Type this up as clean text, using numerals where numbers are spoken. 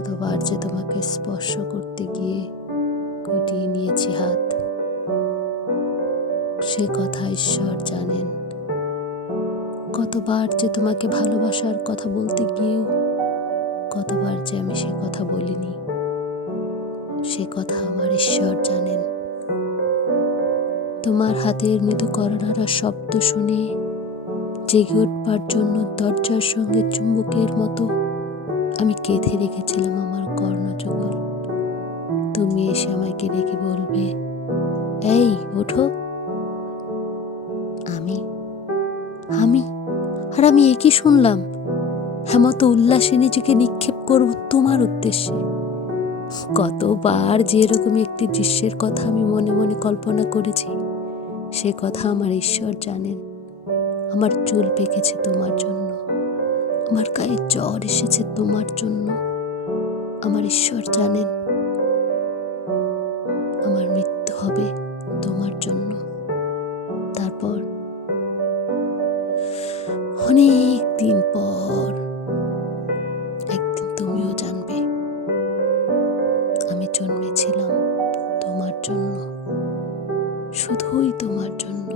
কতবার যে তোমাকে স্পর্শ করতে গিয়ে গুটিয়ে নিয়েছি হাত, সে কথা ঈশ্বর জানেন। কতবার যে তোমাকে ভালোবাসার কথা বলতে গিয়েও কতবার যে আমি সে কথা বলিনি, সে কথা আমার ঈশ্বর জানেন। তোমার হাতের মৃদু করনাড়া শব্দ শুনে জেগে উঠবার জন্য দরজার সঙ্গে চুম্বকের মতো আমি কেঁধে রেখেছিলাম আমার কর্ণযুগল। তুমি এসে আমাকে ডেকে বলবে, এই ওঠো। আমি আমি আর আমি একই শুনলাম, হেমত উল্লাসে নিজেকে নিক্ষেপ করব তোমার উদ্দেশ্যে। কতবার যে এরকম একটি দৃশ্যের কথা আমি মনে মনে কল্পনা করেছি, সে কথা আমার ঈশ্বর জানেন। আমার চুল পেকেছে তোমার জন্য, আমার গায়ে জ্বর এসেছে তোমার জন্য, আমার ঈশ্বর জানেন। আমার মৃত্যু হবে তোমার জন্য। তারপর অনেক দিন পর একদিন তুমিও জানবে আমি জন্মেছিলাম তোমার জন্য, শুধুই তোমার জন্য।